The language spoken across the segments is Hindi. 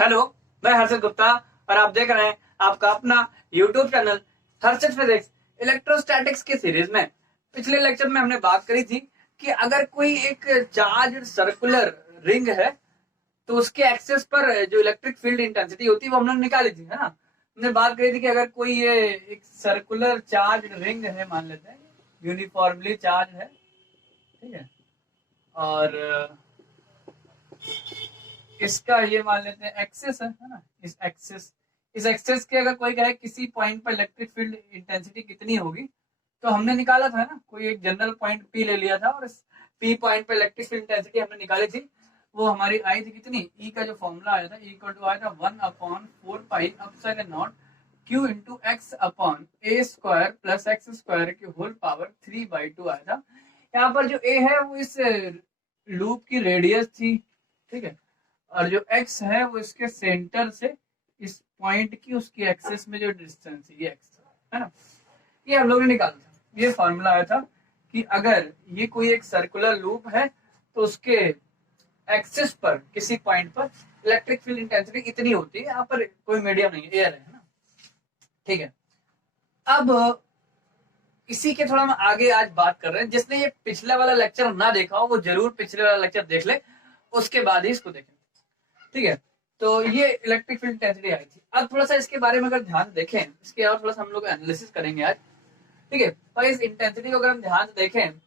हेलो, मैं हर्षद गुप्ता और आप देख रहे हैं आपका अपना YouTube channel Harshad physics electrostatics की सीरीज में। पिछले लेक्चर में हमने बात करी थी कि अगर कोई एक चार्ज सर्कुलर रिंग है तो उसके एक्सेस पर जो इलेक्ट्रिक फील्ड इंटेंसिटी होती है वो हमने निकाली थी, है ना। हमने बात करी थी कि अगर कोई ये एक सर्कुलर चार्ज रिंग है, मान लेते हैं यूनिफॉर्मली चार्ज है, ठीक है, और इसका ये मान लेते हैं एक्सेस है ना। इस एक्सेस के अगर कोई कहे किसी पॉइंट पर इलेक्ट्रिक फील्ड इंटेंसिटी कितनी होगी, तो हमने निकाला था ना, कोई एक जनरल पॉइंट पी ले लिया था और इस पी पॉइंट पर इलेक्ट्रिक फील्ड इंटेंसिटी हमने निकाली थी। वो हमारी आई थी कितनी, ई का जो फॉर्मूला आया था इक्वल टू आया था 1/4 pi epsilon not Q into x upon A square plus x square की होल पावर 3/2 आया था। यहाँ पर जो ए है वो इस लूप की रेडियस थी, ठीक है, और जो x है वो इसके सेंटर से इस पॉइंट की उसकी एक्सेस में जो डिस्टेंस है ये x है ना। ये हम लोगों ने निकाला था। ये फॉर्मूला आया था कि अगर ये कोई एक सर्कुलर लूप है तो उसके एक्सेस पर किसी पॉइंट पर इलेक्ट्रिक फील्ड इंटेंसिटी इतनी होती है। यहाँ पर कोई मीडियम नहीं है, एयर है ना, ठीक है। अब इसी के थोड़ा हम आगे आज बात कर रहे हैं। जिसने ये पिछला वाला लेक्चर ना देखा हो वो जरूर पिछले वाला लेक्चर देख ले, उसके बाद ही इसको देखें, ठीक है। तो ये इलेक्ट्रिक फील्ड इंटेंसिटी आई थी। अब थोड़ा सा इसके बारे में अगर ध्यान देखें, इसके और थोड़ा सा हम लोग एनालिसिस करेंगे आज, ठीक है। पर इस इंटेंसिटी को अगर हम ध्यान से देखें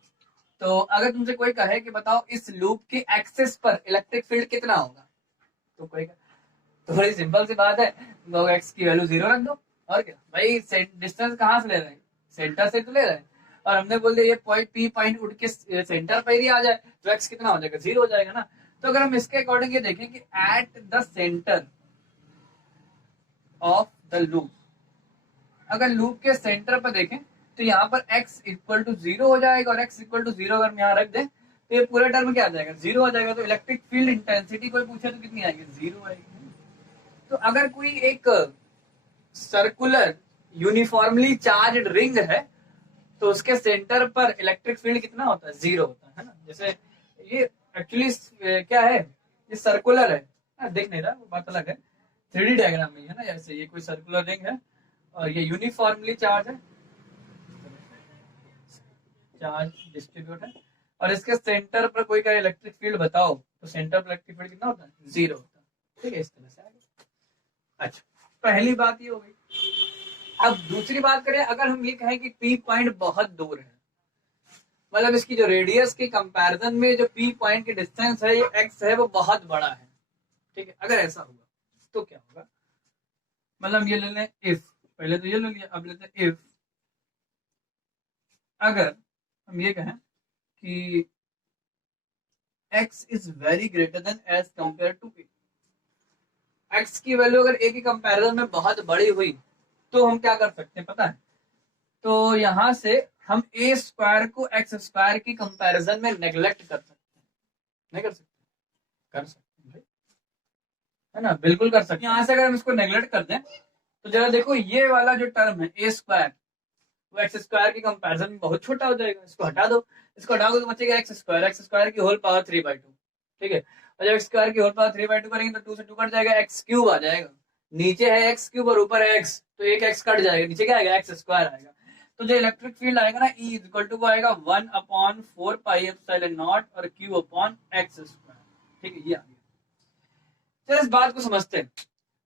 तो अगर तुमसे कोई कहे कि बताओ इस लूप के एक्सिस पर इलेक्ट्रिक फील्ड कितना होगा, तो कोई तो बड़ी सिंपल सी बात है, लोग एक्स की वैल्यू 0 रख दो। और क्या भाई, डिस्टेंस कहाँ से ले रहे हैं, सेंटर से तो ले रहे हैं। और हमने बोल दिया ये पॉइंट पी पॉइंट उठ के सेंटर पर ही आ जाए तो एक्स कितना हो जाएगा, 0 हो जाएगा ना। तो अगर हम इसके अकॉर्डिंग ये देखें कि at the centre of the loop, अगर लूप के सेंटर पर देखें तो यहाँ पर x इक्वल टू 0 हो जाएगा और x इक्वल टू 0 अगर हम यहाँ रख दें तो ये पूरा टर्म क्या आ जाएगा, 0 हो जाएगा। तो इलेक्ट्रिक फील्ड इंटेंसिटी कोई पूछे तो कितनी आएगी, 0 आएगी। तो अगर कोई एक सर्कुलर यूनिफॉर्मली चार्ज रिंग है तो उसके सेंटर पर इलेक्ट्रिक फील्ड कितना होता है, 0 होता है ना। जैसे ये एक्चुअली क्या है, ये सर्कुलर है, देख नहीं रहा वो बात अलग है, 3D डायग्राम में है ना। जैसे ये कोई सर्कुलर रिंग है और ये यूनिफॉर्मली चार्ज है, चार्ज डिस्ट्रीब्यूट है, और इसके सेंटर पर कोई का इलेक्ट्रिक फील्ड बताओ तो सेंटर पर इलेक्ट्रिक फील्ड कितना होता है, 0 होता है, ठीक है। इस तरह से अच्छा, पहली बात ये हो गई। अब दूसरी बात करें, अगर हम ये कहें कि पी पॉइंट बहुत दूर है, मतलब इसकी जो रेडियस के कंपैरिजन में जो पी पॉइंट की डिस्टेंस है ये एक्स है वो बहुत बड़ा है, ठीक है। अगर ऐसा हुआ तो क्या होगा, मतलब ये ले लें इफ, पहले तो ये ले लिया, अब लेते हैं इफ, अगर हम ये कहें कि x is very greater than as compare to p, x की वैल्यू अगर a के कंपैरिजन में बहुत बड़ी हुई तो हम क्या कर सकते हैं पता है, तो यहां से हम a स्क्वायर को x स्क्वायर की कंपैरिजन में नेग्लेक्ट कर सकते हैं, नहीं कर सकते, कर सकते हैं है ना, बिल्कुल कर सकते हैं। यहां से अगर हम इसको नेग्लेक्ट कर दें तो जरा देखो ये वाला जो टर्म है a स्क्वायर वो एक्स स्क्वायर के कंपैरिजन में बहुत छोटा हो जाएगा। इसको हटा दो, इसको हटाओगे तो बचेगा एक्स स्क्वायर की होल पावर 3/2, ठीक है। और जब एक्स स्क्वायर की होल पावर 3/2 करेंगे तो 2 से 2 कट जाएगा, एक्स क्यूब आ जाएगा। नीचे है एक्स क्यूब और ऊपर है एक्स, तो एक एक्स कट जाएगा, नीचे क्या आएगा, एक्स स्क्वायर आएगा। तो जो इलेक्ट्रिक फील्ड आएगा ना E इक्वल टू वो आएगा 1/4 पाई एप्सिलॉन नॉट और क्यू अपॉन एक्स स्क्वायर, ठीक है। ये आ गया। चलो इस बात को समझते हैं।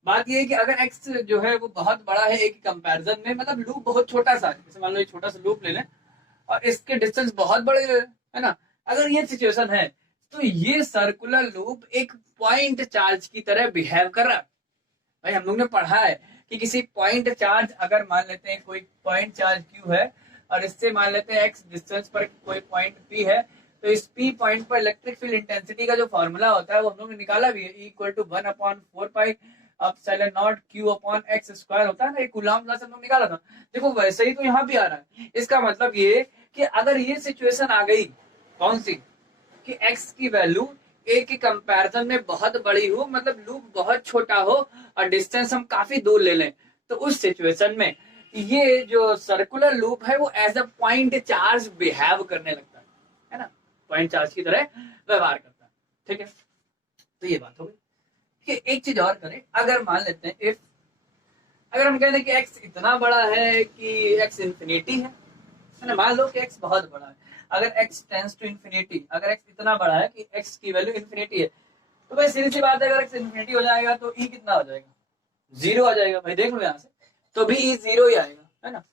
बात ये है कि अगर x जो है वो बहुत बड़ा है एक कंपैरिजन में, मतलब लूप बहुत छोटा सा है, जैसे मान लो एक छोटा सा लूप ले लें और इसके डिस्टेंस बहुत बड़े है ना, अगर ये सिचुएशन है तो ये सर्कुलर लूप एक पॉइंट चार्ज की तरह बिहेव कर रहा है। भाई हम लोग ने पढ़ा है कि किसी पॉइंट चार्ज, अगर मान लेते हैं कोई पॉइंट चार्ज q है और इससे मान लेते हैं x डिस्टेंस पर कोई पॉइंट p है, तो इस p पॉइंट पर इलेक्ट्रिक फील्ड इंटेंसिटी का जो फॉर्मूला होता है वो हम लोग ने निकाला भी है, equal to 1/4 pi epsilon naught q upon x square होता है ना, एक कूलम्ब लॉ से हम लोग निकाला था। देखो वैसे ही तो यहाँ भी आ रहा है। इसका मतलब ये कि अगर ये सिचुएशन आ गई, कौन सी, कि x की वैल्यू a के कंपैरिजन में बहुत बड़ी हो, मतलब लूप बहुत छोटा हो और डिस्टेंस हम काफी दूर ले लें, तो उस सिचुएशन में ये जो सर्कुलर लूप है वो as a point charge behave करने लगता है ना, पॉइंट चार्ज की तरह व्यवहार करता है, ठीक है। तो ये बात हो गई। कि एक चीज और करें, अगर मान लेते हैं इफ, अगर हम कहते हैं कि x इतना बड़ा है कि x इंफिनिटी है ना, मान लो कि x बहुत बड़ा है, अगर x टेंस टू इंफिनिटी, अगर x इतना बड़ा है कि x की वैल्यू इंफिनिटी है, तो भाई सीधी सी बात है, अगर x इंफिनिटी हो जाएगा तो e कितना हो जाएगा, जीरो आ जाएगा। भाई देख लो यहाँ से, तो भी e जीरो ही आएगा, है ना।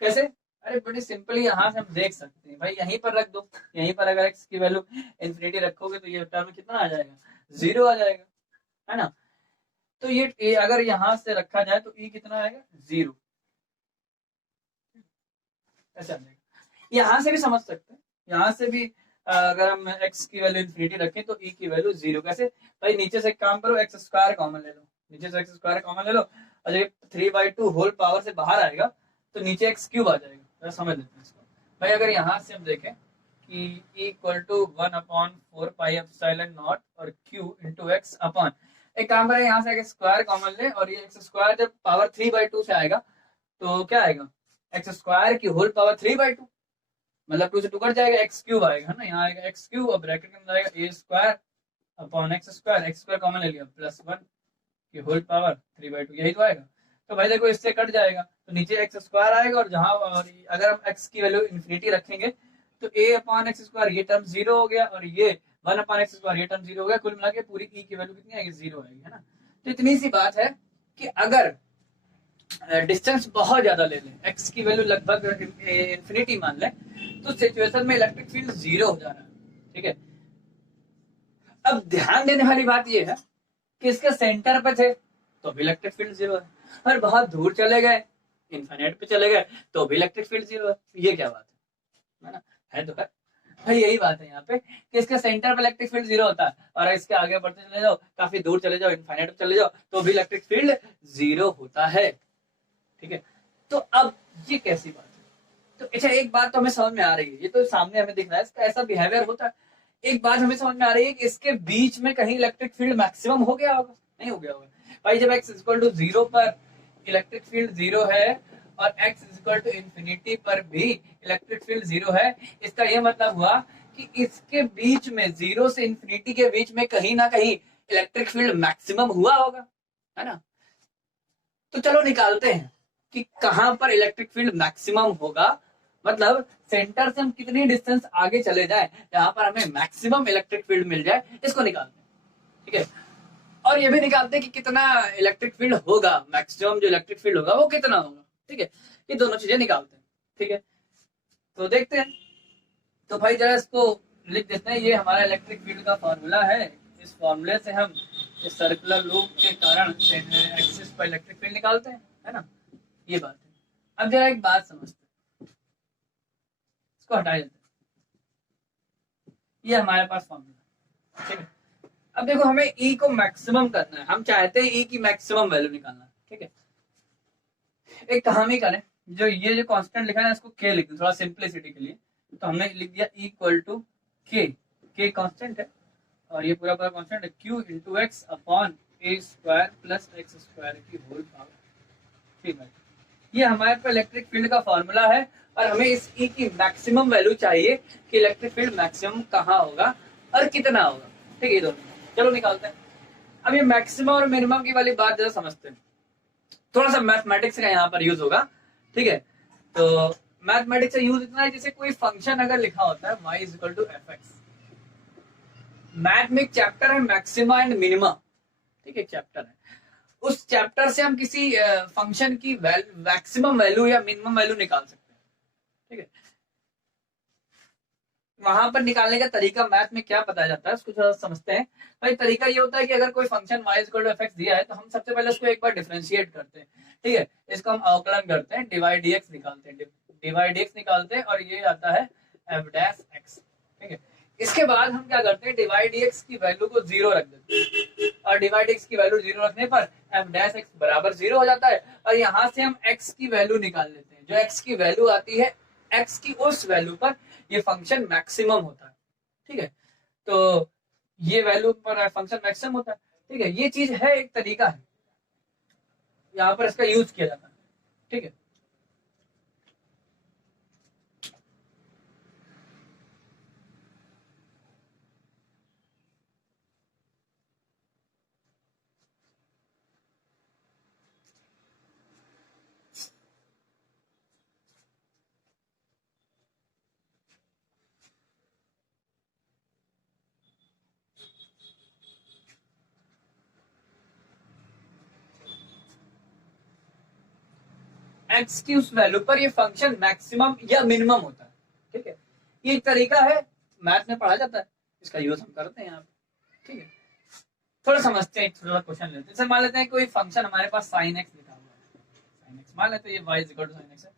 कैसे? अरे बड़ी सिंपली यहाँ से हम देख सकते हैं, भाई यहीं पर रख दो, यहीं पर अगर x की वैल्यू इंफिनिटी रखोगे तो ये टर्म कितना आ जाएगा, जीरो आ जाएगा, है ना। तो ये अगर यहाँ से रखा जाए तो e कितना आएगा, जीरो, ऐसा आ जाएगा। यहाँ से भी समझ सकते हैं, यहाँ से भी अगर हम x की वैल्यू इंफिनिटी रखें तो e की वैल्यू जीरो। कैसे? भाई नीचे से एक काम करो, एक्स स्क्वायर कॉमन ले लो, नीचे से एक्स स्क्वायर कॉमन ले लो, और जब 3/2 होल पावर से बाहर आएगा तो नीचे एक्स क्यूब आ जाएगा। जरा समझ लेते हैं इसको। भाई अगर यहाँ से हम देखें कि e equal to 1/4 pi epsilon naught और q इंटू एक्स अपॉन, एक काम करें यहाँ से एक्स स्क्वायर कॉमन ले, और ये एक्स स्क्वायर जब पावर 3/2 से आएगा तो क्या आएगा, एक्स स्क्वायर की होल पावर 3/2, मतलब 2 से 2 कट जाएगा, एक्स क्यूब आएगा ना, यहाँ आएगा एक्स क्यूब, और ब्रैकेट में आएगा a square upon x square, x square common ले लिया, प्लस 1 की होल पावर 3/2, यही तो आएगा। तो भाई देखो इससे कट जाएगा तो नीचे एक्स स्क्वायर आएगा, और जहां और अगर हम एक्स की वैल्यू इन्फिनिटी रखेंगे तो ए अपॉन एक्स स्क्वायर ये टर्म जीरो हो गया, और ये 1 अपॉन एक्स स्क्वायर ये टर्म जीरो हो गया, कुल मिला के पूरी ई की वैल्यू कितनी आएगी, जीरो आएगी, है ना। तो इतनी सी बात है कि अगर डिस्टेंस बहुत ज्यादा ले लें, एक्स की वैल्यू लगभग इंफिनिटी मान लें, तो सिचुएशन में इलेक्ट्रिक फील्ड जीरो हो जा रहा है, ठीक है। अब ध्यान देने वाली बात यह है कि इसके सेंटर पे थे तो भी इलेक्ट्रिक फील्ड जीरो है, और बहुत दूर चले गए, इन्फिनिट पे चले गए तो भी इलेक्ट्रिक फील्ड जीरो है। ये क्या बात है ना, है तो है भाई, यही बात है यहाँ पे कि इसके सेंटर पे इलेक्ट्रिक फील्ड जीरो होता है, और इसके आगे बढ़ते चले जाओ, काफी दूर चले जाओ, इन्फिनिट पे चले जाओ, तो भी इलेक्ट्रिक फील्ड जीरो होता है, ठीक है। तो अब ये कैसी बात है? तो अच्छा एक बात तो हमें समझ में आ रही है, ये तो सामने हमें दिख रहा है, इसका ऐसा बिहेवियर होता है। एक बात हमें समझ में आ रही है कि इसके बीच में कहीं इलेक्ट्रिक फील्ड मैक्सिमम हो गया होगा, नहीं हो गया होगा। भाई जब x इक्वल टू जीरो पर इलेक्ट्रिक फील्ड जीरो है, और x इक्वल टू इंफिनिटी पर भी इलेक्ट्रिक फील्ड जीरो है, इसका यह मतलब हुआ कि इसके बीच में, जीरो से इंफिनिटी के बीच में कहीं ना कहीं इलेक्ट्रिक फील्ड मैक्सिमम हुआ होगा, है ना। तो चलो निकालते हैं कि कहां पर इलेक्ट्रिक फील्ड मैक्सिमम होगा, मतलब सेंटर से हम कितनी डिस्टेंस आगे चले जाए जहां पर हमें मैक्सिमम इलेक्ट्रिक फील्ड मिल जाए, इसको निकालते हैं, ठीक है। और ये भी निकालते हैं कि कितना इलेक्ट्रिक फील्ड होगा, मैक्सिमम जो इलेक्ट्रिक फील्ड होगा वो कितना होगा, ठीक है। ये दोनों चीजें निकालते हैं, ठीक है। तो देखते हैं, तो भाई जरा इसको लिख देते हैं, ये हमारा इलेक्ट्रिक फील्ड का फॉर्मूला है। इस फॉर्मूले से हम इस सर्कुलर लूप के कारण एक्सिस पर इलेक्ट्रिक फील्ड निकालते हैं, है ना। ये बात है। अब जरा एक बात समझते हैं, इसको हटा देते हैं, ये हमारे पास फॉर्मूला, ठीक है। अब देखो हमें ई को मैक्सिमम करना है, हम चाहते हैं ई की मैक्सिमम वैल्यू निकालना, ठीक है। एक काम ही करें, जो ये जो कांस्टेंट लिखा है इसको के लिख दो थोड़ा सिंप्लिसिटी के लिए, तो हमने लिख दिया इक्वल टू के कांस्टेंट है, और ये पूरा पूरा कांस्टेंट है, q इंटू एक्स अपॉन ए स्क्वायर प्लस एक्स स्क्वायर की होल पावर, ठीक है। ये हमारे पास इलेक्ट्रिक फील्ड का फॉर्मूला है, और हमें इस ई की मैक्सिमम वैल्यू चाहिए कि इलेक्ट्रिक फील्ड मैक्सिमम कहाँ होगा और कितना होगा, ठीक है। दोनों चलो निकालते हैं। अब ये मैक्सिमम और मिनिमम की वाली बात जरा समझते हैं, थोड़ा सा मैथमेटिक्स का यहाँ पर यूज होगा, ठीक है। तो मैथमेटिक्स का यूज इतना है, जैसे कोई फंक्शन अगर लिखा होता है y is equal to f x, math में एक चैप्टर है मैक्सिमा एंड मिनिमा, ठीक है, चैप्टर है। उस चैप्टर से हम किसी फंक्शन की मैक्सिमम वैल्यू या मिनिमम वैल्यू निकाल सकते हैं, ठीक है। वहां पर निकालने का तरीका मैथ में क्या बताया जाता है उसको थोड़ा समझते हैं। भाई तरीका ये होता है कि अगर कोई function y equal to f x दिया है तो हम सबसे पहले उसको एक बार डिफरेंशिएट करते हैं, ठीक है। इसको हम अवकलन करते हैं, डिवाइड dx निकालते हैं, डिवाइड dx निकालते हैं, और ये आता है f डैश x, ठीक है। इसके बाद हम क्या करते हैं, डिवाइड dx की वैल्यू को जीरो रख देते हैं, और डिवाइड x की वैल्यू जीरो रखने पर f डैश x बराबर जीरो हो जाता है, और यहाँ से हम x की वैल्यू निकाल लेते हैं। जो x की वैल्यू आती है, x की उस वैल्यू पर ये फंक्शन मैक्सिमम होता है, ठीक है। तो ये वैल्यू पर फंक्शन मैक्सिमम होता है, ठीक है। ये चीज है, एक तरीका है, यहाँ पर इसका यूज किया जाता है, ठीक है। एक्स की उस वैल्यू पर ये फंक्शन मैक्सिमम या मिनिमम होता है। ठीक है, ये एक तरीका है, मैथ में पढ़ा जाता है, इसका यूज हम करते हैं यहाँ पे। ठीक है, थोड़ा समझते हैं, थोड़ा क्वेश्चन लेते हैं। जैसे मान लेते हैं कोई फंक्शन हमारे पास साइन एक्स लिखा हुआ है, साइन एक्स मान लेते हैं ये y is equal to sine x है।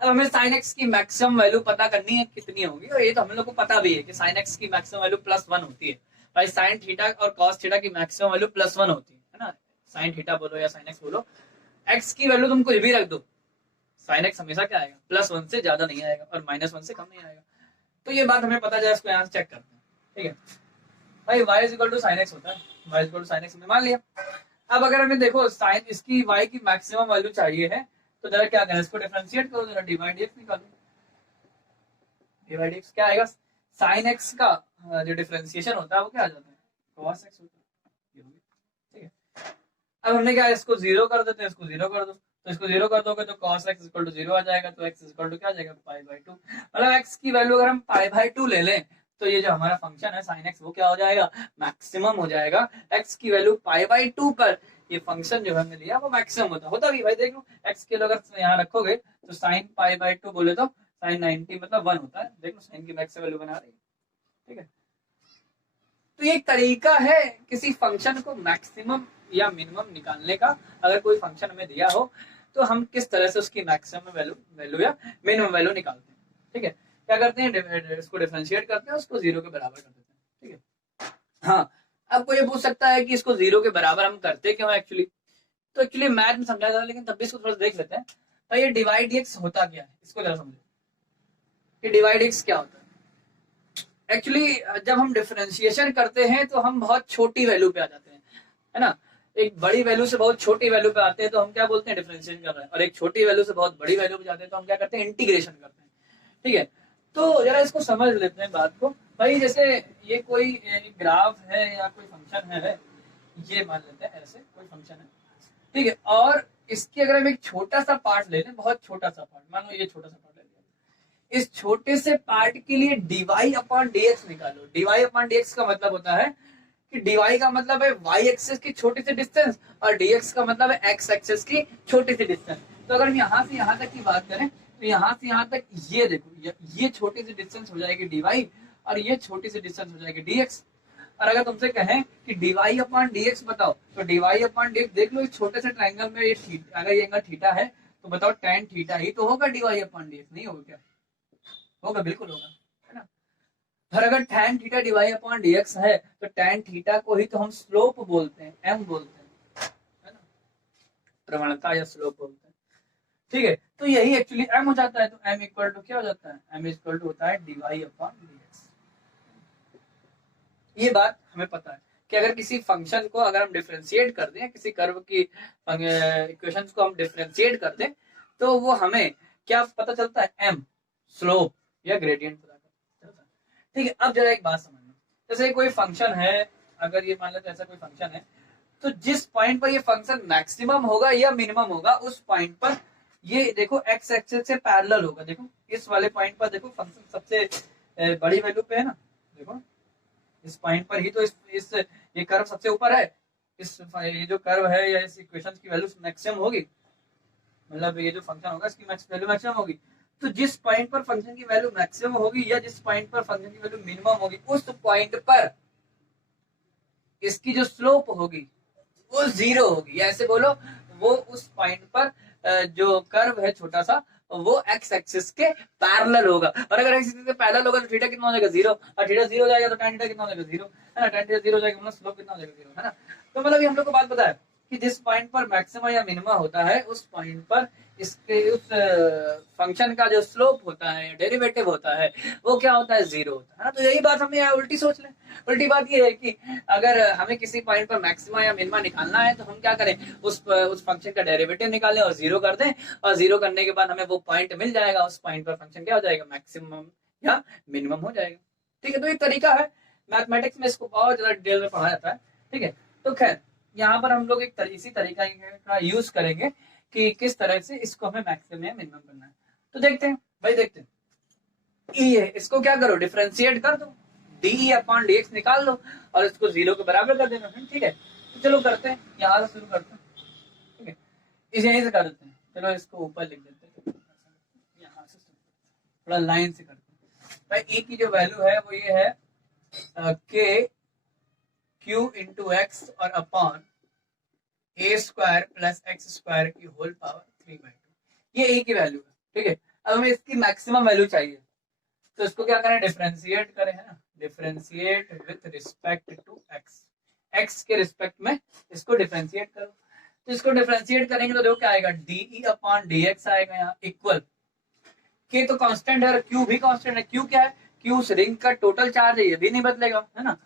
अब हमें साइन एक्स की मैक्सिमम वैल्यू पता करनी है कितनी होगी, और ये तो हम लोग को पता भी है कि साइन एक्स की मैक्सिमम वैल्यू +1 होती है। भाई साइन थीटा और कॉस थीटा की मैक्सिमम वैल्यू +1 होती है ना, साइन थीटा बोलो या साइन एक्स बोलो, एक्स की वैल्यू तुम कुछ भी रख दो, साइन एक्स हमेशा क्या आएगा, +1 से ज्यादा नहीं आएगा और -1 से कम नहीं आएगा। तो ये बात हमें पता जाए, इसको यहाँ से चेक करते हैं। ठीक है भाई, y is equal to sine x होता है, y is equal to sine x में मान लिया। अब अगर हमें देखो साइन इसकी y की मैक्सिमम वैल्यू चाहिए है, तो जरा क्या करें, इसको डिफरेंशिएट करो, जरा डिवाइड x निकालो, डिवाइड x क्या आएगा, साइन x का जो डिफरेंशिएशन होता है वो क्या आ जाता है, cos x होता है। ठीक है, अब हमने क्या, इसको 0 कर देते हैं, इसको 0 कर दो, तो इसको 0 कर दोगे तो cos x इक्वल टू 0 आ जाएगा, तो x इक्वल टू क्या आ जाएगा, π/2। मतलब x की वैल्यू अगर हम π/2 ले लें, तो ये जो हमारा फंक्शन है sin x वो क्या हो जाएगा, मैक्सिमम हो जाएगा। x की वैल्यू π/2 पर ये फंक्शन जो हमने लिया वो मैक्सिमम होता भी। भाई देख लो, x के अगर यहाँ रखोगे तो sin π/2 बोले तो sin 90 मतलब 1 होता है। देख लो sin की मैक्सिमम वैल्यू बना रही है। ठीक है, तो ये एक तरीका है किसी फंक्शन को मैक्सिमम या मिनिमम निकालने का। अगर कोई फंक्शन हमें दिया हो तो हम किस तरह से उसकी मैक्सिमम वैल्यू या मिनिमम वैल्यू निकालते हैं। ठीक है, क्या करते हैं, इसको डिफरेंशिएट करते हैं, उसको 0 के बराबर कर देते हैं। ठीक है, हाँ अब कोई ये पूछ सकता है कि इसको 0 के बराबर हम करते क्यों एक्चुअली, तो एक्चुअली मैथ में समझाया था, लेकिन तब भी इसको थोड़ा देख लेते हैं। तो ये डिवाइड एक्स होता क्या है, इसको जरा समझो, ये डिवाइड एक्स क्या होता है। एक्चुअली जब हम डिफरेंशिएशन करते हैं तो हम बहुत छोटी वैल्यू पे आ जाते हैं, है ना, एक बड़ी वैल्यू से बहुत छोटी वैल्यू पे आते हैं तो हम क्या बोलते हैं, डिफरेंशिएशन कर रहे हैं, और एक छोटी वैल्यू से बहुत बड़ी वैल्यू पे जाते हैं तो हम क्या करते हैं, इंटीग्रेशन करते हैं। ठीक है, तो जरा इसको समझ लेते हैं बात को। भाई जैसे ये कोई ग्राफ है या कोई फंक्शन है, ये मान लेते हैं ऐसे कोई फंक्शन है। ठीक है, और इसकी अगर हम एक छोटा सा पार्ट ले लें, बहुत छोटा सा पार्ट, मान लो ये छोटा सा पार्ट ले लिया, इस छोटे से पार्ट के लिए dy/dx निकालो। dy/dx का मतलब होता है कि dy का मतलब है y एक्सिस की छोटी सी डिस्टेंस, और dx का मतलब है x एक्सिस की छोटी सी डिस्टेंस। तो अगर हम यहाँ से यहाँ तक की बात करें तो यहाँ से यहाँ तक ये देखो, ये छोटी सी डिस्टेंस हो जाएगी dy, और ये छोटी सी डिस्टेंस हो जाएगी dx। और अगर तुमसे कहें कि dy/dx बताओ, तो dy/dx देख लो, इस छोटे से ट्राइंगल में ये अगर ये एंगल थीटा है तो बताओ tan थीटा ही तो होगा dy/dx, नहीं होगा क्या, होगा, बिल्कुल होगा, है ना। और अगर tan थीटा dy/dx है तो tan थीटा को ही तो हम स्लोप बोलते हैं, m बोलते हैं, है ना, प्रवणता या स्लोप बोलते हैं। ठीक है, तो यही एक्चुअली m हो जाता है, तो m इक्वल टू क्या हो जाता है, m इक्वल टू होता है dy/dx। ये बात हमें पता है कि अगर किसी फंक्शन को अगर हम डिफरेंशिएट कर दें, किसी कर्व की इक्वेशंस को हम डिफरेंशिएट कर दें, तो वो हमें क्या पता चलता है, m स्लोप या ग्रेडियंट पता चलता है। ठीक है, अब जरा एक बात समझना, जैसे कोई फंक्शन है, अगर ये मान लेते ऐसा कोई फंक्शन है, तो जिस पॉइंट पर ये फंक्शन मैक्सिमम होगा या मिनिमम होगा, उस पॉइंट पर ये देखो एक्स एक्सिस से पैरेलल होगा। देखो इस वाले पॉइंट पर देखो फंक्शन सबसे बड़ी वैल्यू पे है ना, देखो इस पॉइंट पर ही तो इस ये कर्व सबसे ऊपर है, ये जो कर्व है या इस इक्वेशन की वैल्यू मैक्सिमम होगी, मतलब ये जो फंक्शन होगा इसकी वैल्यू मैक्सिमम होगी। तो जिस पॉइंट पर फंक्शन की वैल्यू मैक्सिमम होगी या जिस पॉइंट पर फंक्शन की वैल्यू मिनिमम होगी, उस पॉइंट पर इसकी जो स्लोप होगी वो 0 होगी, या ऐसे बोलो वो उस पॉइंट पर जो कर्व है छोटा सा, वो एक्स एक्सिस के पैरेलल होगा। और अगर एक्स एक्सिस के पैरेलल होगा तो थीटा कितना हो जाएगा, 0, और थीटा 0 हो जाएगा तो tan थीटा कितना हो जाएगा, 0, है ना, tan थीटा 0 हो जाएगा, मतलब स्लोप कितना हो जाएगा, 0, है ना। तो मतलब ये हम लोग को बात पता है कि जिस पॉइंट पर मैक्सिमम या मिनिमम होता है, उस पॉइंट पर इसके उस फंक्शन का जो स्लोप होता है, डेरिवेटिव होता है, वो क्या होता है, 0 होता है ना। तो यही बात हमें यहाँ उल्टी सोच लें। उल्टी बात ये है कि अगर हमें किसी पॉइंट पर मैक्सिमम या मिनिमम निकालना है तो हम क्या करें, उस फंक्शन का डेरिवेटिव निकालें और 0 कर दें, और 0 करने के बाद हमें वो पॉइंट मिल जाएगा, उस पॉइंट पर फंक्शन क्या हो जाएगा, मैक्सिमम या मिनिमम हो जाएगा। ठीक है, तो ये तरीका है, मैथमेटिक्स में इसको बहुत ज्यादा डिटेल में पढ़ा जाता है। ठीक है, तो खैर यहाँ पर हम लोग इसी तरीका का यूज करेंगे कि किस तरह से इसको हमें मैक्सिमम या मिनिमम करना है। तो देखते हैं भाई, देखते हैं ई है, इसको क्या करो, डिफरेंशिएट कर दो, dy/dx निकाल लो और इसको 0 के बराबर कर देना। ठीक है, तो चलो करते हैं, यहाँ से शुरू करते हैं। ठीक है, इसे यहीं से कर देते हैं। चलो इसको ऊपर लिख देते हैं, यहाँ से थोड़ा लाइन से करते हैं। भाई ए की जो वैल्यू है वो ये है के क्यू इंटू एक्स और अपॉन ए स्क्वायर प्लस एक्स स्क्वायर की होल पावर 3/2। ये ए की वैल्यू है, ठीक है। अब हमें इसकी मैक्सिमम वैल्यू चाहिए, तो इसको क्या करें, डिफरेंशिएट करें, है ना, differentiate with respect to x, x के रिस्पेक्ट में इसको डिफरेंशिएट करो। तो इसको डिफरेंशिएट करेंगे तो देखो क्या आएगा, डी अपॉन डी एक्स आएगा यहाँ इक्वल, के तो कांस्टेंट है और क्यू भी कांस्टेंट है। क्यू क्या है, क्यू उस रिंग का टोटल चार्ज है, ये भी नहीं बदलेगा, है ना।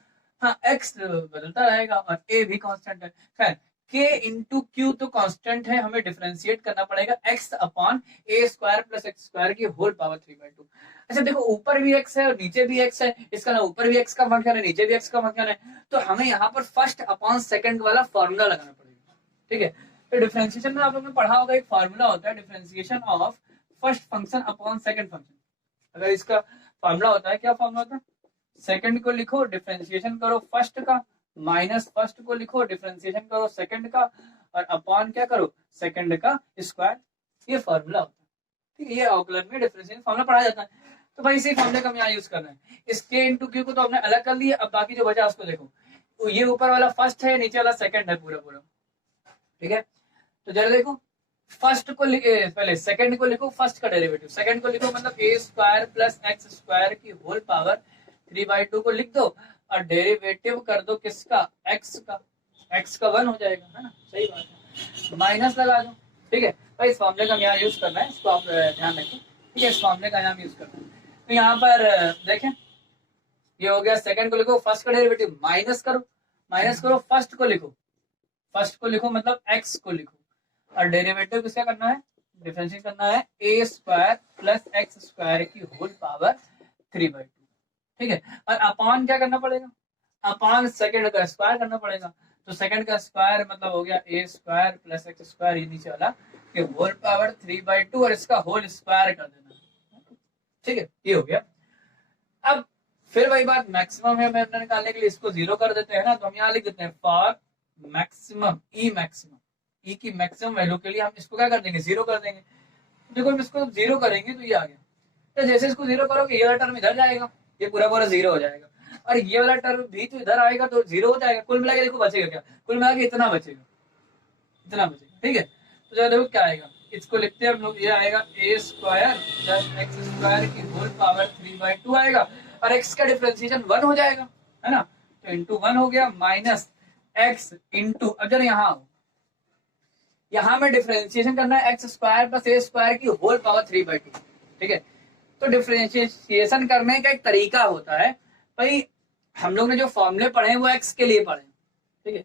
हाँ, एक्स बदलता रहेगा और ए भी कांस्टेंट है। खैर, के इंटू क्यू तो कांस्टेंट है, हमें डिफरेंशिएट करना पड़ेगा एक्स अपॉन ए स्क्वायर प्लस एक्स स्क्वायर की होल पावर 3/2। अच्छा देखो, ऊपर भी एक्स है और नीचे भी एक्स है, इसका ना ऊपर भी एक्स का फंक्शन है, नीचे भी एक्स का फंक्शन है, तो हमें यहाँ पर फर्स्ट अपॉन सेकंड वाला फॉर्मूला लगाना पड़ेगा, ठीक है। तो डिफरेंशिएशन में आप लोगों ने पढ़ा होगा, एक फॉर्मूला होता है differentiation of first function upon second function. अगर इसका फॉर्मूला होता है, क्या फॉर्मूला होता है, सेकंड को लिखो डिफरेंशिएशन करो फर्स्ट का, माइनस फर्स्ट को लिखो डिफरेंशिएशन करो सेकंड का, और अपॉन क्या करो, सेकंड का स्क्वायर। ये फॉर्मूला होता है, ठीक है। ये ऑकलर में डिफरेंशिएशन फॉर्मूला पढ़ा जाता है। तो भाई इसी फॉर्मूले का हम यहाँ यूज करना है। इस के इंटू क्यू को तो हमने अलग कर लिया, अब बाकी जो बचा उसको देखो, तो ये ऊपर वाला फर्स्ट है, नीचे वाला सेकंड है, पूरा पूरा, ठीक है। तो जरा देखो, फर्स्ट को पहले सेकंड को लिखो, फर्स्ट का डेरिवेटिव, सेकंड को लिखो मतलब ए स्क्वायर प्लस एक्स स्क्वायर की होल पावर 3/2 को लिख दो, और डेरिवेटिव कर दो किसका, एक्स का, एक्स का 1 हो जाएगा, है ना, सही बात है, माइनस लगा दो, ठीक है। भाई इस फॉर्मूले का हम यहाँ यूज करना है, इसको आप ध्यान रखें, ठीक है। इस फॉर्मूले का यहाँ यूज करना है। तो यहाँ पर देखें, ये हो गया, सेकंड को लिखो, फर्स्ट का डेरिवेटिव माइनस करो, माइनस करो, फर्स्ट को लिखो, फर्स्ट को लिखो मतलब एक्स को लिखो, और डेरिवेटिव किसका करना है, डिफरेंशिएट करना है ए स्क्वायर प्लस एक्स स्क्वायर की होल पावर 3/2, ठीक है। और अपॉन क्या करना पड़ेगा, अपॉन सेकंड का स्क्वायर करना पड़ेगा। तो सेकंड का स्क्वायर मतलब हो गया ए स्क्वायर प्लस एक्स स्क्वायर, ये नीचे वाला कि होल पावर 3/2 और इसका होल स्क्वायर कर देना, ठीक है। ये हो गया। अब फिर वही बात, मैक्सिमम है मैंने निकालने के लिए इसको 0 कर देते हैं ना, तो हम यहाँ लिख देते हैं फॉर मैक्सिमम, ई मैक्सिमम, ई की मैक्सिमम वैल्यू के लिए हम इसको क्या कर देंगे, 0 कर देंगे। देखो हम इसको 0 करेंगे तो ये आ गया, तो जैसे इसको 0 करोगे ये वाला टर्म इधर जाएगा, ये पूरा पूरा 0 हो जाएगा, और ये वाला टर्म भी तो इधर आएगा तो 0 हो जाएगा। कुल मिला के देखो बचेगा क्या, कुल मिला के इतना बचेगा, इतना बचेगा, ठीक है। तो जरा देखो क्या आएगा, इसको लिखते हैं हम लोग, ये आएगा a square plus x square की होल पावर 3/2 आएगा, और एक्स का डिफरेंशिएशन 1 हो जाएगा, है ना, तो इंटू 1 हो गया, माइनस एक्स इंटू, अब जरा यहाँ में डिफरेंशिएशन करना है एक्स स्क्वायर प्लस ए स्क्वायर की होल पावर 3/2, ठीक है। तो डिफरेंशिएशन करने का एक तरीका होता है, भाई हम लोग ने जो फॉर्मूले पढ़े हैं वो एक्स के लिए पढ़े, ठीक है।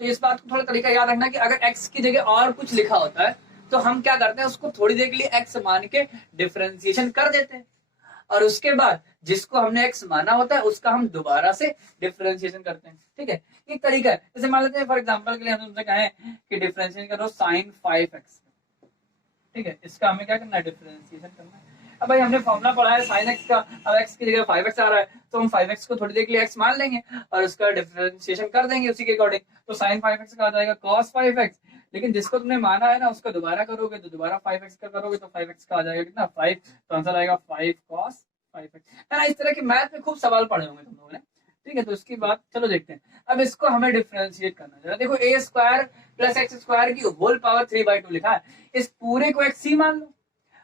तो इस बात को थोड़ा तरीका याद रखना कि अगर एक्स की जगह और कुछ लिखा होता है तो हम क्या करते हैं, उसको थोड़ी देर के लिए एक्स मान के डिफरेंशिएशन कर देते हैं, और उसके बाद जिसको हमने एक्स माना होता है उसका हम दोबारा से डिफरेंशिएशन करते हैं, ठीक है। एक तरीका है, जैसे मान लेते हैं फॉर एग्जांपल के लिए हम तुमसे कहें कि डिफरेंशिएशन करो sin 5x, ठीक है, इसका हमें क्या करना है, डिफरेंशिएशन करना है। अब भाई हमने फॉर्मूला पढ़ा है sin x का, अब x की जगह 5x आ रहा है तो हम 5x को थोड़ी देर के लिए x मान लेंगे और उसका डिफरेंशिएशन कर देंगे उसी के अकॉर्डिंग, तो sin 5x का आ जाएगा cos 5x। लेकिन जिसको तुमने माना है ना उसका दोबारा करोगे तो दोबारा 5x का करोगे तो 5x का आ जाएगा कितना, 5, तो आंसर आएगा 5 cos 5x, है ना। इस तरह के मैथ में खूब सवाल पढ़े होंगे तुम लोगों ने, ठीक है। तो इसकी बात चलो देखते हैं, अब इसको हमें डिफरेंशिएट करना है। देखो ए स्क्वायर प्लस एक्स स्क्वायर की होल पावर 3/2 लिखा है, इस पूरे को एक्स ही मान लो,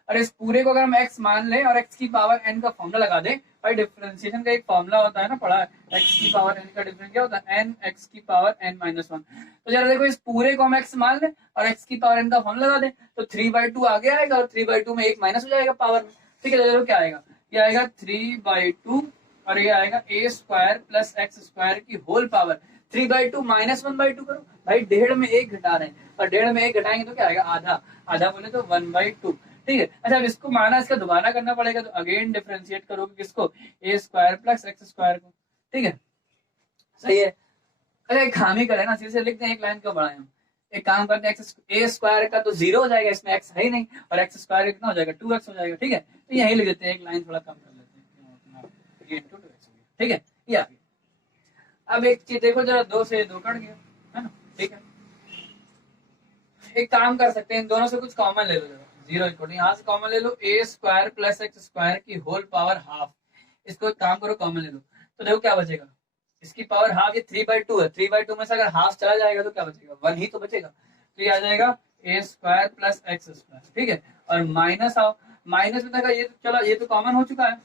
और इस पूरे को अगर हम x मान लें और x की पावर n का फॉर्मूला लगा दें, भाई डिफरेंशिएशन का एक फॉर्मूला होता है ना, पढ़ा है, x की पावर n का डिफरेंस क्या होता है, n x की पावर n-1। तो जरा देखो इस पूरे को हम x मान लें और x की पावर n का फॉर्मूला लगा दें, तो 3/2 आगे आएगा और 3/2 में 1 माइनस हो जाएगा पावर में, ठीक है। तो देखो क्या आएगा, ये आएगा 3/2 और ये आएगा a square plus x square की होल पावर 3/2 माइनस 1/2 करो, भाई 1.5 में 1 घटा रहे हैं और 1.5 में 1 घटाएंगे तो क्या आएगा, आधा, आधा बोले तो 1/2, ठीक है। अच्छा अब इसको माना, इसका दोबारा करना पड़ेगा, तो अगेन डिफरेंशिएट करोगे किसको, ए स्क्वायर प्लस एक्स स्क्वायर को, ठीक है, सही है। अरे खामी करे ना, सीधे लिखते हैं, एक लाइन क्यों बढ़ाए हम, एक काम करते हैं, एक्स ए स्क्वायर का तो 0 हो जाएगा, इसमें एक्स है ही नहीं, और एक्स स्क्वायर कितना हो जाएगा, 2x हो जाएगा, ठीक है। तो यही लिख देते हैं, एक लाइन थोड़ा कम कर लेते हैं, 3 × 2x, ठीक है, ये आ गया। अब एक चीज देखो जरा, 2 से 2 कट गया, है ना, ठीक है। एक काम कर सकते हैं, इन दोनों से कुछ कॉमन ले लो, जीरो इक्वल यहाँ से कॉमन ले लो ए स्क्वायर प्लस एक्स स्क्वायर की होल पावर हाफ, इसको एक काम करो कॉमन ले लो, तो देखो क्या बचेगा, इसकी पावर हाफ, ये 3/2 है, 3/2 में से अगर हाफ चला जाएगा तो क्या बचेगा, 1 ही तो बचेगा, तो ये आ जाएगा ए स्क्वायर प्लस एक्स स्क्वायर, ठीक है, और माइनस आओ, माइनस में देखा ये तो चला, ये तो कॉमन हो चुका है,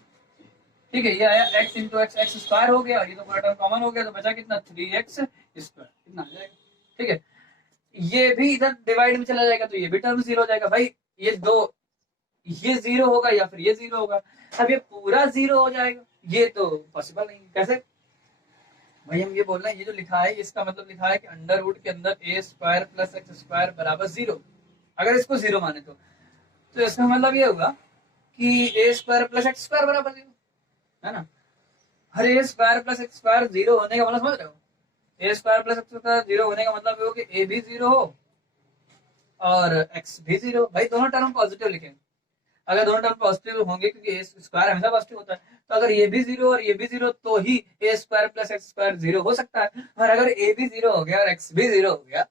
ठीक है, ये आया x into x x square हो गया, और ये तो पूरा टर्म कॉमन हो गया, तो बचा कितना 3x स्क्वायर, कितना आ जाएगा, ठीक है, ये भी इधर डिवाइड में चला जाएगा तो ये भी टर्म जीरो हो जाएगा भाई, ये दो, ये जीरो होगा या फिर ये जीरो होगा, अब ये पूरा जीरो हो जाएगा, ये तो पॉसिबल नहीं, कैसे भाई, हम ये बोल रहे हैं ये जो लिखा है इसका मतलब लिखा है कि अंडर रूट के अंदर ए स्क्वायर प्लस एक्स स्क्वायर बराबर जीरो, अगर इसको जीरो माने तो इसका मतलब ये होगा कि a square plus x square बराबर जीरो, है ना, हर a square plus x square zero होने का मतलब समझ रहे हो, a square plus x square zero होने का मतलब ये हो कि ए भी जीरो हो और एक्स भी जीरो, भाई दोनों टर्म पॉजिटिव लिखेंगे, अगर दोनों टर्म पॉजिटिव होंगे क्योंकि ए स्क्वायर हमेशा पॉजिटिव होता है, तो अगर ये भी जीरो और ये भी जीरो तो ही a square plus x square zero हो सकता है, और अगर ए भी जीरो हो गया और एक्स भी जीरो हो गया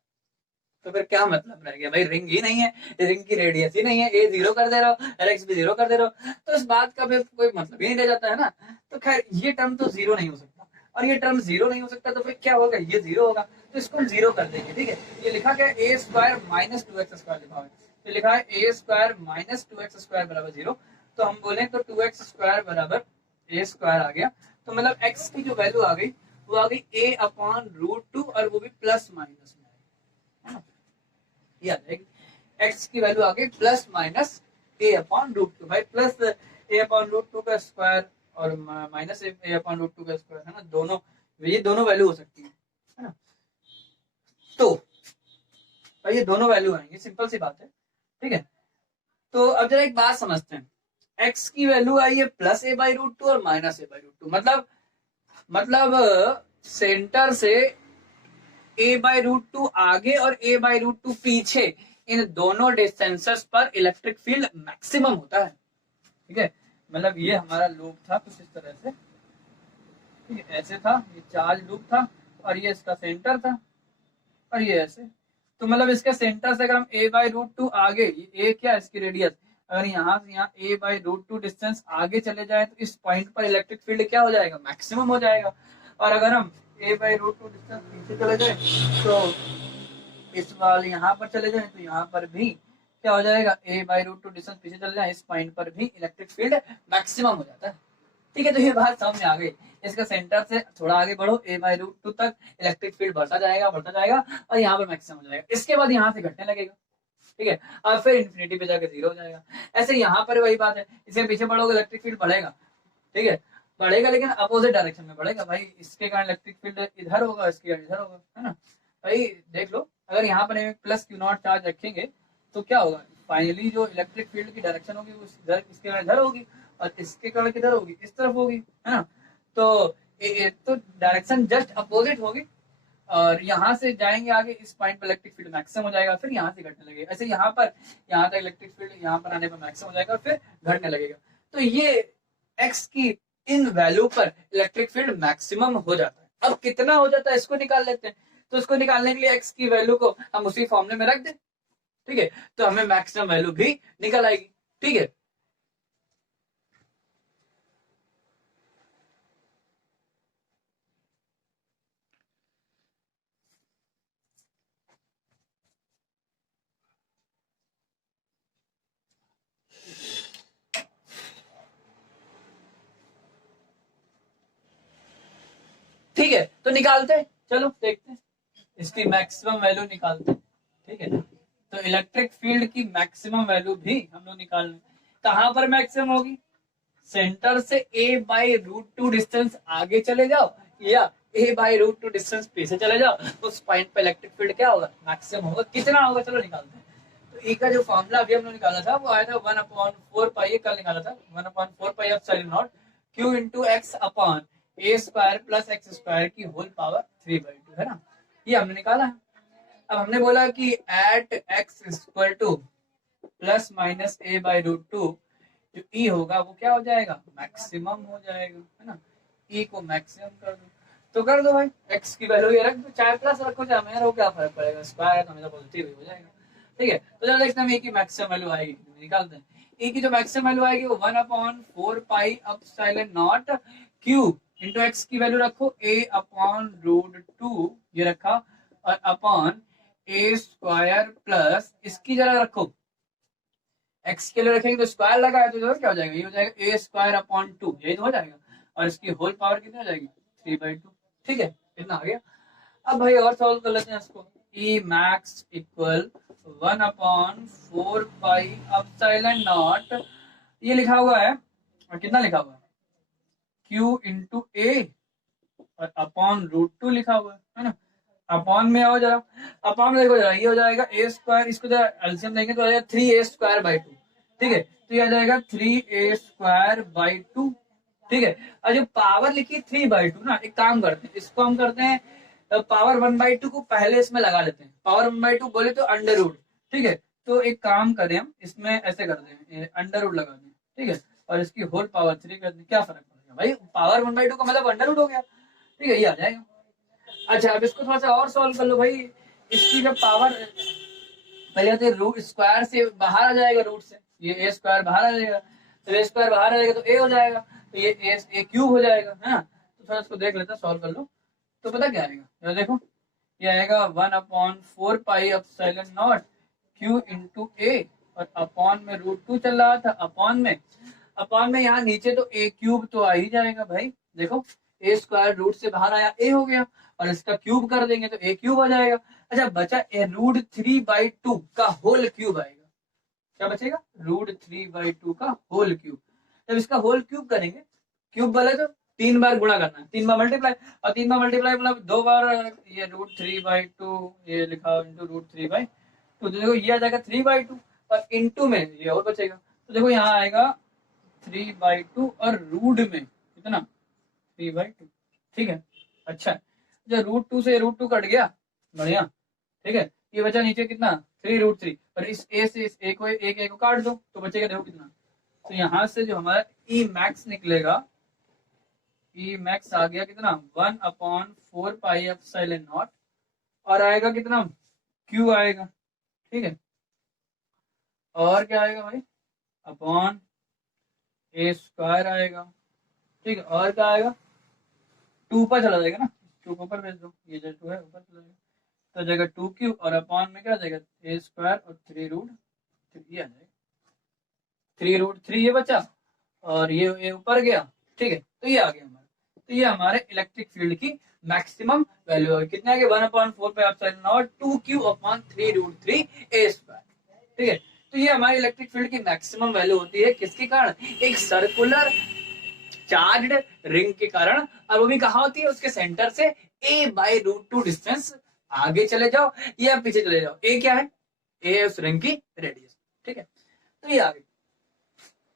तो फिर क्या मतलब रह गया भाई, रिंग ही नहीं है, रिंग की रेडियस ही नहीं है, ए जीरो कर दे रहा हो और एक्स भी जीरो कर दे रहा हो, तो इस बात का फिर कोई मतलब ही नहीं रह जाता है ना, तो खैर ये टर्म तो जीरो नहीं हो सकता, और ये टर्म जीरो नहीं हो सकता तो फिर क्या होगा, ये जीरो होगा, तो इसको हम जीरो कर देंगे, ठीक है, ये लिखा क्या है ए स्क्वायर माइनस 2x स्क्वायर लिखा है, तो लिखा है ए स्क्वायर माइनस 2x स्क्वायर बराबर जीरो, तो हम बोले तो 2x स्क्वायर बराबर ए स्क्वायर आ गया, तो मतलब x की जो वैल्यू आ गई वो आ गई a अपॉन रूट 2 और वो भी प्लस माइनस में, है ना, ये आ जाएगी x की वैल्यू आ गई plus minus a upon root 2, भाई प्लस a अपॉन रूट 2 का स्क्वायर और माइनस a अपॉन रूट 2 का स्क्वायर, है ना, दोनों ये दोनों वैल्यू हो सकती है ना, तो भाई ये दोनों वैल्यू आएंगे, सिंपल सी बात है, ठीक है, तो अब जरा एक बात समझते हैं, x की वैल्यू आई है प्लस a बाई रूट 2 और माइनस a बाई रूट 2, मतलब सेंटर से a बाई रूट 2 आगे और a बाई रूट 2 पीछे, इन दोनों डिस्टेंसेस पर इलेक्ट्रिक फील्ड मैक्सिमम होता है, ठीक है, मतलब ये हमारा लूप था कुछ इस तरह से, ठीक है, ऐसे था, ये चार्ज लूप था और ये इसका सेंटर था और ये ऐसे, तो मतलब इसके सेंटर से अगर हम a बाई रूट 2 आगे, ये a क्या है इसकी रेडियस, अगर यहाँ से यहाँ a बाई रूट 2 डिस्टेंस आगे चले जाए तो इस पॉइंट पर इलेक्ट्रिक फील्ड क्या हो जाएगा, मैक्सिमम हो जाएगा, और अगर हम a बाई रूट 2 डिस्टेंस पीछे चले जाए तो इस वाले यहाँ पर चले जाए तो यहाँ पर भी क्या हो जाएगा, a बाई रूट 2 डिस्टेंस पीछे चले जाए इस पॉइंट पर भी इलेक्ट्रिक फील्ड मैक्सिमम हो जाता है, ठीक है, तो ये बात समझ में आ गई, इसका सेंटर से थोड़ा आगे बढ़ो a बाई रूट 2 तक इलेक्ट्रिक फील्ड बढ़ता जाएगा और यहाँ पर मैक्सिमम हो जाएगा, इसके बाद यहाँ से घटने लगेगा, ठीक है, और फिर इन्फिनिटी पे जाके जीरो हो जाएगा, ऐसे यहाँ पर वही बात है, इसके पीछे बढ़ोगे इलेक्ट्रिक फील्ड बढ़ेगा, ठीक है, बढ़ेगा लेकिन अपोजिट डायरेक्शन में बढ़ेगा, भाई इसके कारण इलेक्ट्रिक फील्ड इधर होगा, इसके कारण इधर होगा, है ना, भाई देख लो, अगर यहाँ पर प्लस क्यू नॉट चार्ज रखेंगे तो क्या होगा, फाइनली जो इलेक्ट्रिक फील्ड की डायरेक्शन होगी वो इधर, इसके कारण इधर होगी और इसके कारण किधर होगी, इस तरफ होगी, है ना, तो डायरेक्शन जस्ट अपोजिट होगी, और यहाँ से जाएंगे आगे इस पॉइंट पर इलेक्ट्रिक फील्ड मैक्सिमम हो जाएगा, फिर यहाँ से घटने लगेगा, ऐसे यहाँ पर यहाँ तक इलेक्ट्रिक फील्ड यहाँ पर आने पर मैक्सिमम हो जाएगा, फिर घटने लगेगा, तो ये एक्स की इन वैल्यू पर इलेक्ट्रिक फील्ड मैक्सिमम हो जाता है, अब कितना हो जाता है इसको निकाल लेते हैं, तो इसको निकालने के लिए एक्स की वैल्यू को हम उसी फॉर्मूले में रख दें, ठीक है, तो हमें मैक्सिमम वैल्यू भी निकल आएगी, ठीक है, ठीक है, तो निकालते हैं, चलो देखते हैं इसकी मैक्सिमम वैल्यू निकालते हैं, ठीक है, तो इलेक्ट्रिक फील्ड की मैक्सिमम वैल्यू भी हम लोग निकालना, कहां पर मैक्सिमम होगी, सेंटर से a बाई रूट 2 डिस्टेंस आगे चले जाओ या a बाई रूट 2 डिस्टेंस पीछे चले जाओ, तो उस पॉइंट पे इलेक्ट्रिक फील्ड क्या होगा, मैक्सिमम होगा, कितना होगा चलो निकालते हैं, तो e का जो फॉर्मूला अभी हमने निकाला था वो आया था 1/4 पाई, कल निकाला था 1/4 pi epsilon naught q into x upon a square plus x square की होल पावर 3/2, है ना, ये हमने निकाला है, अब हमने बोला कि at x equal to plus minus a by root 2 जो e होगा वो क्या हो जाएगा, मैक्सिमम हो जाएगा, है ना, e को मैक्सिमम कर दो, तो कर दो भाई, x की वैल्यू ये रख दो, चाहे प्लस रखो चाहे माइनस रखो, क्या फर्क पड़ेगा, स्क्वायर है तो हमेशा पॉजिटिव हो जाएगा, ठीक है, तो जरा देखते हैं ए की मैक्सिमम वैल्यू आएगी, निकालते हैं। ए की जो मैक्सिमम वैल्यू आएगी वो 1/4 पाई क्यूब इंटू एक्स की वैल्यू रखो a/√2 ये रखा, और अपॉन ए स्क्वायर प्लस इसकी जरा रखो, एक्स के लिए रखेंगे तो स्क्वायर लगा है तो क्या हो जाएगा, ये हो जाएगा a²/2, यही तो हो जाएगा, और इसकी होल पावर कितनी हो जाएगी 3/2। ठीक है, कितना आ गया। अब भाई और सॉल्व कर लेते हैं इसको। ई मैक्स इक्वल 1/4 पाई ये लिखा हुआ है, और कितना लिखा हुआ है Q इंटू ए, और अपॉन√2 लिखा हुआ है ना। अपॉन में आओ जरा, अपॉन में देखो जरा, ये हो जाएगा a², इसको जरा एलसीएम देंगे तो आ जाएगा 3a²/2। ठीक है, तो ये आ जाएगा 3a²/2। ठीक है, और जो पावर लिखी 3/2 ना, एक काम करते हैं, इसको हम करते हैं पावर 1/2 को पहले इसमें लगा लेते हैं, पावर 1/2 बोले तो अंडर रूट। ठीक है, तो एक काम करें हम इसमें ऐसे करते हैं, अंडर रूट लगा दें। ठीक है, और इसकी होल पावर 3 कर दें, क्या फर्क पड़ेगा भाई, पावर 1/2 का मतलब अंडर रूट हो गया। ठीक है, ये आ जाएगा। अच्छा, अब इसको थोड़ा सा और सॉल्व कर लो भाई। इसकी जब पावर पहले तो रूट स्क्वायर से बाहर आ जाएगा, रूट से ये a² बाहर आ जाएगा, तो a² बाहर आ जाएगा तो a हो जाएगा, तो ये a³ हो जाएगा, है ना। तो थोड़ा इसको देख लेते हैं, सॉल्व कर लो तो पता क्या आएगा, देखो ये आएगा 1/4 पाई Q इंटू ए, और अपॉन में √2 चल रहा था, अपॉन में यहाँ नीचे तो a³ तो आ ही जाएगा भाई, देखो a² रूट से बाहर आया, a हो गया, और इसका क्यूब कर देंगे तो a³ हो जाएगा। अच्छा, बचा √3/2 का होल क्यूब आएगा, क्या बचेगा, √3/2 का होल क्यूब। जब इसका होल क्यूब करेंगे, क्यूब बोले तो 3 बार गुणा करना है, 3 बार मल्टीप्लाई, और 3 बार मल्टीप्लाई मतलब 2 बार ये √3/2 ये लिखा इंटू √3/2, तो देखो ये आ जाएगा 3/2, और इंटू में ये और बचेगा, तो देखो यहाँ आएगा 3/2, और रूट में कितना 3/2। ठीक है, अच्छा, जब √2 से √2 कट गया, बढ़िया। ठीक है, ये बचा नीचे कितना 3√3, और इस a से इस a को काट दो तो बचेगा, देखो कितना, तो यहाँ से जो हमारा ई मैक्स निकलेगा, ई मैक्स आ गया कितना 1/4 पाई, और आएगा कितना क्यू आएगा। ठीक है, और क्या आएगा भाई, अपॉन a² आएगा। ठीक है, और क्या आएगा, 2 पर चला जाएगा ना, 2 को ऊपर भेज दो, ये जो 2 है ऊपर चला जाएगा, तो जाएगा 2 और अपॉन में क्या आ जाएगा a² और 3√3 ये आ जाएगा, 3√3 ये बचा, और ये ऊपर गया। ठीक है, तो ये आ गया हमारा, तो ये हमारे इलेक्ट्रिक फील्ड की मैक्सिमम वैल्यू है, कितना आ गया 1/4 ठीक है, तो ये हमारी इलेक्ट्रिक फील्ड की मैक्सिमम वैल्यू होती है, किसके कारण, एक सर्कुलर चार्ज्ड रिंग के कारण, और वो भी कहा होती है, उसके सेंटर से a/√2 डिस्टेंस आगे चले जाओ या पीछे चले जाओ, a क्या है, a उस रिंग की रेडियस। ठीक है, तो ये आ गई।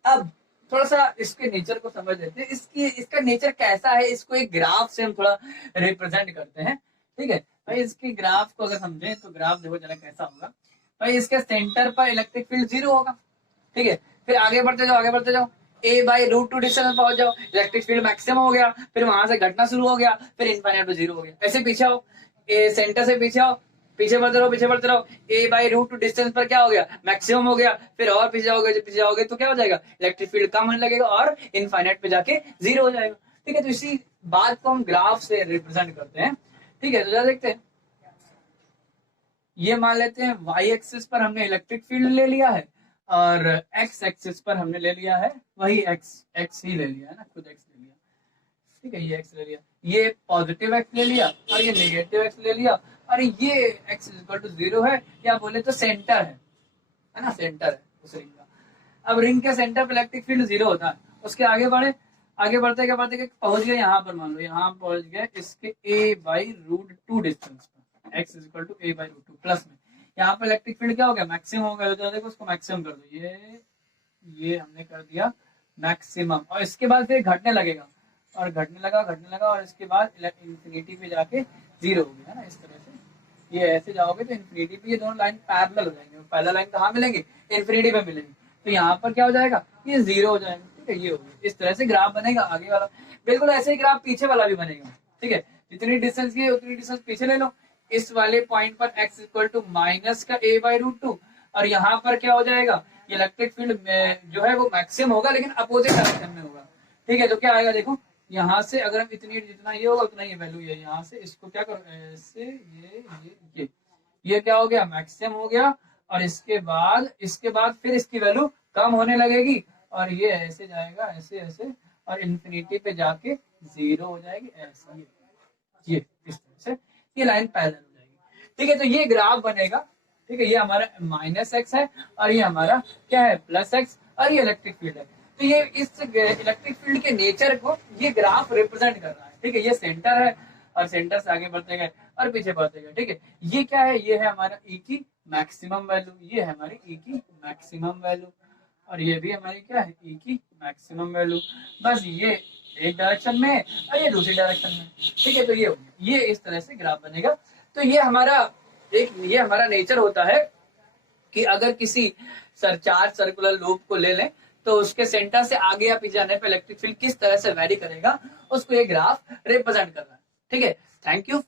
अब थोड़ा सा इसके नेचर को समझ लेते हैं, इसका नेचर कैसा है, इसको एक ग्राफ से हम थोड़ा रिप्रेजेंट करते हैं। ठीक है भाई, इसके ग्राफ को अगर समझें तो ग्राफ देखो जरा कैसा होगा भाई, इसके सेंटर पर इलेक्ट्रिक फील्ड 0 होगा। ठीक है, फिर आगे बढ़ते जाओ, a/√2 डिस्टेंस पहुंच जाओ, इलेक्ट्रिक फील्ड मैक्सिमम हो गया, फिर वहां से घटना शुरू हो गया, फिर इनफाइनाइट पे 0 हो गया, ऐसे पीछे आओ, सेंटर से पीछे आओ, पीछे बढ़ते रहो, a/√2 डिस्टेंस पर क्या हो गया, मैक्सिमम हो गया, फिर और पीछे जाओगे तो क्या हो जाएगा, इलेक्ट्रिक फील्ड कम होने लगेगा और इनफाइनाइट पे जाके 0 हो जाएगा। ठीक है, तो इसी बात को हम ग्राफ से रिप्रेजेंट करते हैं। ठीक है, तो जरा देखते हैं, ये मान लेते हैं y एक्सिस पर हमने इलेक्ट्रिक फील्ड ले लिया है, और x एक्सिस पर हमने ले लिया है वही x ही ले लिया है ना, खुद x ले लिया। ठीक है, ये x ले लिया, ये पॉजिटिव x ले लिया, और ये नेगेटिव x ले लिया, और ये x इक्वल टू 0 है, या बोले तो सेंटर है ना, सेंटर है उस रिंग का। अब रिंग के सेंटर पर इलेक्ट्रिक फील्ड 0 होता है, उसके आगे बढ़ते क्या पहुंच गए यहाँ पर, मान लो यहाँ पहुंच गए इसके a/√2 डिस्टेंस पर, x equal to a/√2 plus में, यहाँ पर इलेक्ट्रिक फील्ड क्या हो गया, मैक्सिमम हो गया, तो देखो उसको मैक्सिमम कर दो, ये हमने कर दिया मैक्सिमम, और इसके बाद फिर घटने लगेगा, और घटने लगा, और इसके बाद इन्फिनिटी पे जाके 0 हो गया, है ना, इस तरह से ये ऐसे जाओगे तो इन्फिनिटी पे ये दोनों लाइन पैरेलल हो जाएंगे, पहला लाइन कहाँ मिलेंगे, इन्फिनिटी पे मिलेंगे, तो यहाँ पर क्या हो जाएगा, ये 0 हो जाएगा। ठीक है, ये हो गया, इस तरह से ग्राफ बनेगा आगे वाला, बिल्कुल ऐसे ही ग्राफ पीछे वाला भी बनेगा। ठीक है, जितनी डिस्टेंस की उतनी डिस्टेंस पीछे ले लो, इस वाले पॉइंट पर x इक्वल टू माइनस का a/√2, और यहाँ पर क्या हो जाएगा, ये इलेक्ट्रिक फील्ड जो है वो मैक्सिमम होगा लेकिन अपोजिट डायरेक्शन में होगा। ठीक है, तो क्या आएगा देखो, यहाँ से अगर हम इतनी जितना ये होगा उतना ये वैल्यू है, यहाँ से इसको क्या करो ऐसे, ये क्या हो गया, मैक्सिमम हो गया। और इसके बाद फिर इसकी वैल्यू कम होने लगेगी और ये ऐसे जाएगा, ऐसे ऐसे, और इन्फिनिटी पे जाके 0 हो जाएगी, ऐसा ये इस तरह से ये लाइन पैरेलल हो जाएगी। ठीक है, तो ये ग्राफ बनेगा। ठीक है, ये हमारा -x है और ये हमारा क्या है, +x, और ये इलेक्ट्रिक फील्ड है। तो ये इस इलेक्ट्रिक फील्ड के नेचर को ये ग्राफ रिप्रेजेंट कर रहा है। ठीक है, ये सेंटर है और सेंटर से आगे बढ़ते गए और पीछे बढ़ते गए। ठीक है, ये क्या है, ये है हमारा E की मैक्सिमम वैल्यू, ये है हमारी E की मैक्सिमम वैल्यू, और ये भी हमारी क्या है, E की मैक्सिमम वैल्यू। बस ये एक डायरेक्शन में और ये दूसरी डायरेक्शन में। ठीक है, तो ये इस तरह से ग्राफ बनेगा। तो ये हमारा नेचर होता है कि अगर किसी चार्ज सर्कुलर लूप को ले लें तो उसके सेंटर से आगे या पीछे जाने पर इलेक्ट्रिक फील्ड किस तरह से वेरी करेगा, उसको ये ग्राफ रिप्रेजेंट कर रहा है। ठीक है, थैंक यू।